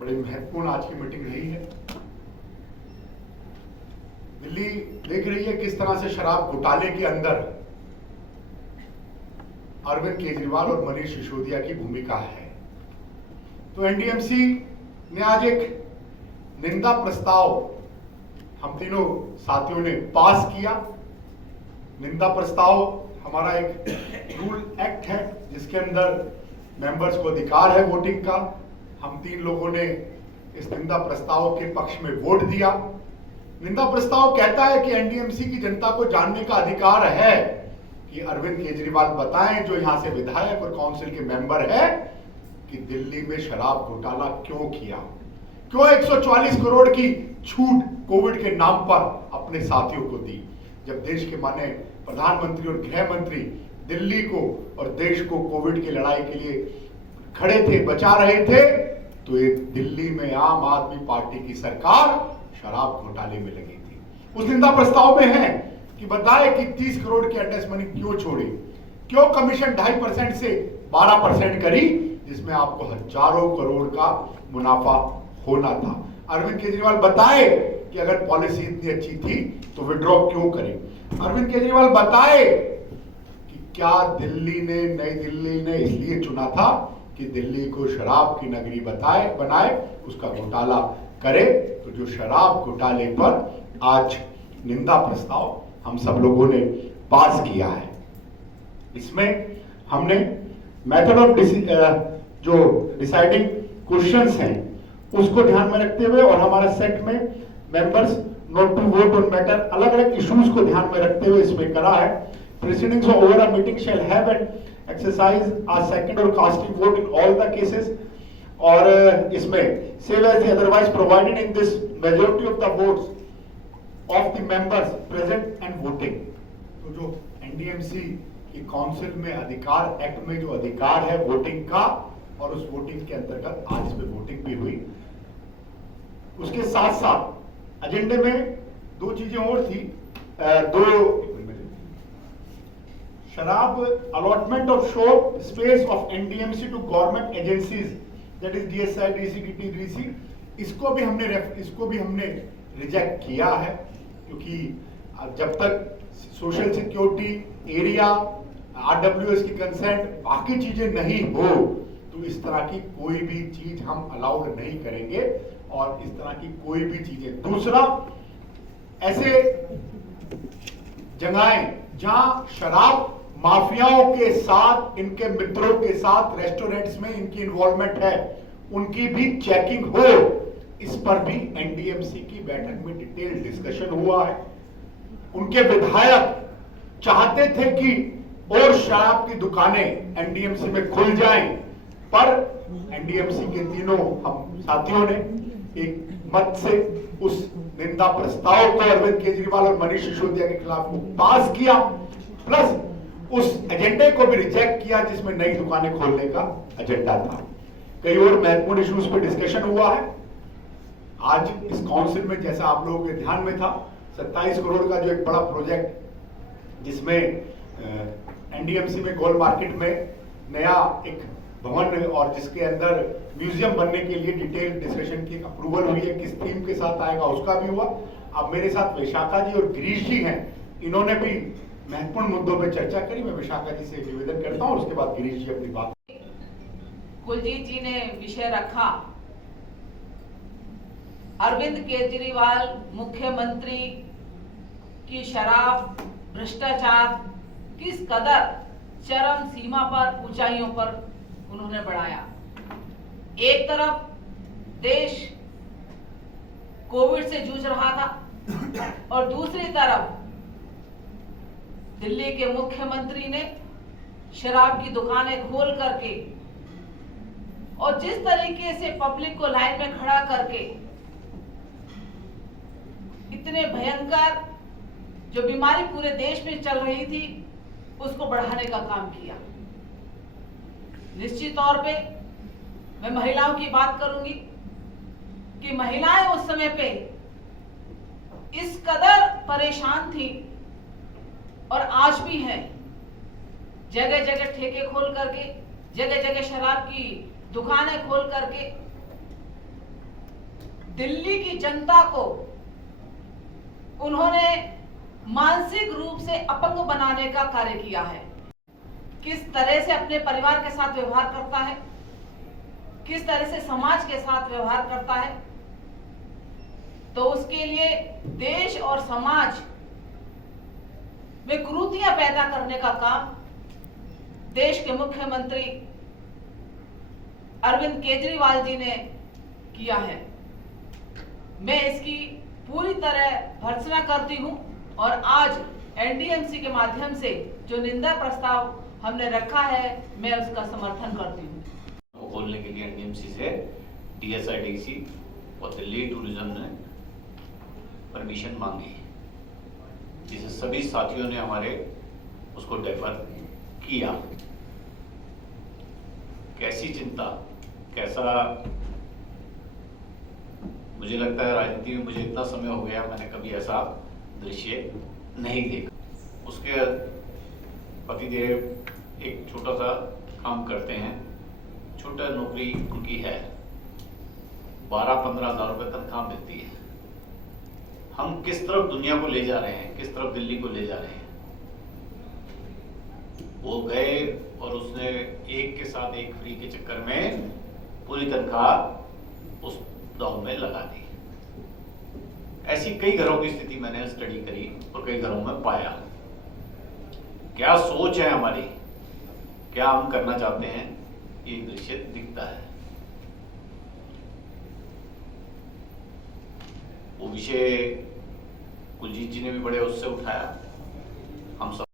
बड़ी महत्वपूर्ण आज की मीटिंग रही है। दिल्ली देख रही है किस तरह से शराब घोटाले के अंदर अरविंद केजरीवाल और मनीष सिसोदिया की भूमिका है। तो एनडीएमसी ने आज एक निंदा प्रस्ताव हम तीनों साथियों ने पास किया। निंदा प्रस्ताव हमारा एक रूल एक्ट है जिसके अंदर मेंबर्स को अधिकार है वोटिंग का। हम तीन लोगों ने इस निंदा प्रस्ताव के पक्ष में वोट दिया। निंदा प्रस्ताव कहता है कि एनडीएमसी की जनता को जानने का अधिकार है कि अरविंद केजरीवाल बताएं, जो यहां से विधायक और काउंसिल के मेंबर है, कि दिल्ली में शराब घोटाला क्यों किया, क्यों 140 करोड़ की छूट कोविड के नाम पर अपने साथियों को दी। जब देश के माने प्रधानमंत्री और गृह मंत्री दिल्ली को और देश को कोविड की लड़ाई के लिए खड़े थे, बचा रहे थे, तो ये दिल्ली में आम आदमी पार्टी की सरकार शराब घोटाले में लगी थी। उस निंदा प्रस्ताव में है कि बताए कि 30 करोड़ की एडवांस मनी क्यों छोड़ी, क्यों कमीशन 2.5% से 12% करी, जिसमें आपको हजारों करोड़ का मुनाफा होना था। अरविंद केजरीवाल बताए कि अगर पॉलिसी इतनी अच्छी थी तो विड्रॉ क्यों करें। अरविंद केजरीवाल बताए कि क्या दिल्ली ने, नई दिल्ली ने इसलिए चुना था कि दिल्ली को शराब की नगरी बनाए, उसका घोटाला करे। तो जो शराब घोटाले पर आज निंदा प्रस्ताव हम सब लोगों ने पास किया है, इसमें हमने मेथड ऑफ जो डिसाइडिंग क्वेश्चंस हैं उसको ध्यान में रखते हुए और हमारा सेट में members not to vote on matter, अलग अलग इश्यूज को ध्यान में रखते हुए इसमें करा है। Presidents of over a meeting shall have an exercise a second और casting vote in all the cases, और इसमें save as otherwise provided in this majority of the votes of the members present and voting. तो जो NDMC की council में अधिकार, act में जो अधिकार है वोटिंग का, और उस वोटिंग के अंतर्गत आज इसमें वोटिंग भी हुई। उसके साथ साथ एजेंडे में दो चीजें और थी। शराब allotment of shop space of NDMC to government agencies, that is DSi, डीसीडीटी, DC, इसको भी हमने रिजेक्ट किया है, क्योंकि जब तक सोशल सिक्योरिटी एरिया, आरडब्ल्यूएस की कंसेंट, बाकी चीजें नहीं हो, तो इस तरह की कोई भी चीज हम अलाउड नहीं करेंगे, और इस तरह की कोई भी चीजें। दूसरा, ऐसे जगहें जहां शराब माफियाओं के साथ, इनके मित्रों के साथ रेस्टोरेंट्स में इनकी इन्वॉल्वमेंट है, उनकी भी चेकिंग हो, इस पर भी एनडीएमसी की बैठक में डिटेल डिस्कशन हुआ है। उनके विधायक चाहते थे कि और शराब की दुकानें एनडीएमसी में खुल जाएं, पर एनडीएमसी के तीनों हम साथियों ने एक मत से उस निंदा प्रस्ताव को अरविंद केजरीवाल और मनीष सिसोदिया के खिलाफ पास किया, प्लस उस एजेंडे को भी रिजेक्ट किया जिसमें नई दुकानें खोलने का एजेंडा था। कई और महत्वपूर्ण इश्यूज पे डिस्कशन हुआ है। आज इस काउंसिल में, जैसा आप लोगों के ध्यान में था, 27 करोड़ का जो एक बड़ा प्रोजेक्ट, जिसमें एनडीएमसी में गोल मार्केट में नया एक भवन और जिसके अंदर म्यूजियम बनने के लिए डिटेल डिस्कशन की अप्रूवल हुई है, किस थीम के साथ आएगा उसका भी हुआ। अब मेरे साथ विशाखा जी और गिरीश जी हैं, इन्होंने भी महत्वपूर्ण मुद्दों पर चर्चा करी। मैं विशाखा जी से निवेदन करता हूं, उसके बाद गिरीश जी अपनी बात। कुलजीत जी ने विषय रखा अरविंद केजरीवाल मुख्यमंत्री की शराब भ्रष्टाचार किस कदर चरम सीमा पर, ऊंचाइयों पर उन्होंने बढ़ाया। एक तरफ देश कोविड से जूझ रहा था और दूसरी तरफ दिल्ली के मुख्यमंत्री ने शराब की दुकानें खोल करके और जिस तरीके से पब्लिक को लाइन में खड़ा करके इतने भयंकर जो बीमारी पूरे देश में चल रही थी उसको बढ़ाने का काम किया। निश्चित तौर पे मैं महिलाओं की बात करूंगी कि महिलाएं उस समय पे इस कदर परेशान थी और आज भी हैं। जगह जगह ठेके खोल करके, जगह जगह शराब की दुकानें खोल करके दिल्ली की जनता को उन्होंने मानसिक रूप से अपंग बनाने का कार्य किया है। किस तरह से अपने परिवार के साथ व्यवहार करता है, किस तरह से समाज के साथ व्यवहार करता है, तो उसके लिए देश और समाज में कुरीतियां पैदा करने का काम देश के मुख्यमंत्री अरविंद केजरीवाल जी ने किया है। मैं इसकी पूरी तरह भर्त्सना करती हूं और आज एनडीएमसी के माध्यम से जो निंदा प्रस्ताव हमने रखा है, मैं उसका समर्थन करती हूं। खोलने के लिए एनडीएमसी से डीएसआईडीसी और दिल्ली टूरिज्म ने परमिशन मांगी, जिसे सभी साथियों ने हमारे उसको डेफर किया। कैसी चिंता, कैसा, मुझे लगता है राजनीति में मुझे इतना समय हो गया, मैंने कभी ऐसा दृश्य नहीं देखा। उसके पतिदेव एक छोटा सा काम करते हैं, छोटा नौकरी उनकी है, 12-15 हज़ार रुपये तनख्वाह मिलती है। हम किस तरफ दुनिया को ले जा रहे हैं, किस तरफ दिल्ली को ले जा रहे हैं। वो गए और उसने एक के साथ एक फ्री के चक्कर में पूरी तनख्वाह उस दाव में लगा दी। ऐसी कई घरों की स्थिति मैंने स्टडी करी और कई घरों में पाया। क्या सोच है हमारी, क्या हम करना चाहते हैं, ये दृश्य दिखता है। वो विषय कुलजीत जी ने भी बड़े उससे उठाया, हम सब